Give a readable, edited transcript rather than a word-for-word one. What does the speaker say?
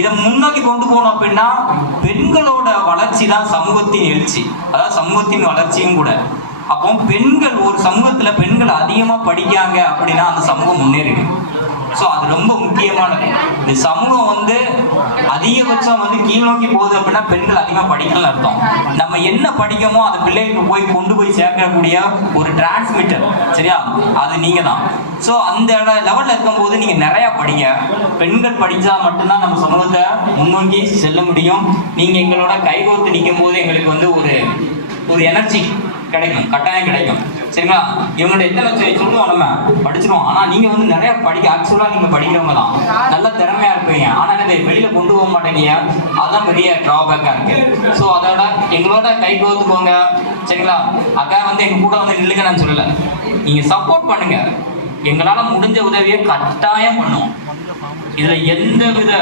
இதை முன்னோக்கி கொண்டு போகணும் அப்படின்னா பெண்களோட வளர்ச்சி தான் சமூகத்தின் எழுச்சி, அதாவது சமூகத்தின் வளர்ச்சியும் கூட. அப்போ பெண்கள் ஒரு சமூகத்துல பெண்கள் அதிகமா படிக்காங்க அப்படின்னா அந்த சமூகம் முன்னேறிடும். ஸோ அது ரொம்ப முக்கியமானது. இந்த சமூகம் அதிகபட்சம் கீழ் நோக்கி போகுது அப்படின்னா பெண்கள் அதிகமாக படிக்கணும்னு அர்த்தம். நம்ம என்ன படிக்கமோ அதை பிள்ளைகளுக்கு போய் கொண்டு போய் சேர்க்கக்கூடிய ஒரு டிரான்ஸ்மிட்டர், சரியா, அது நீங்க தான். ஸோ அந்த லெவலில் இருக்கும்போது நீங்க நிறைய படிங்க. பெண்கள் படித்தா மட்டும்தான் நம்ம சமூகத்தை முன்னோக்கி செல்ல முடியும். நீங்க எங்களோட கைகோர்த்து நிற்கும் போது எங்களுக்கு ஒரு எனர்ஜி கிடைக்கும், கட்டாயம் கிடைக்கும், சரிங்களா. இவங்கள்ட்ட எத்தனை சொல்லுவோம், நம்ம படிச்சிருவோம். ஆனால் நீங்கள் நிறைய படிக்க, ஆக்சுவலாக நீங்கள் படிக்கிறவங்க தான், நல்ல திறமையாக இருப்பீங்க. ஆனால் இதை வெளியில் கொண்டு போக மாட்டேங்க. அதுதான் பெரிய ட்ராபேக்காக இருக்கு. ஸோ அதோட எங்களோட கை கோர்த்துக்கோங்க, சரிங்களா. அக்கா எங்கள் கூட நில்லுங்க நான் சொல்லலை, நீங்கள் சப்போர்ட் பண்ணுங்க. எங்களால் முடிஞ்ச உதவியை கட்டாயம் பண்ணுவோம். இதில் எந்த வித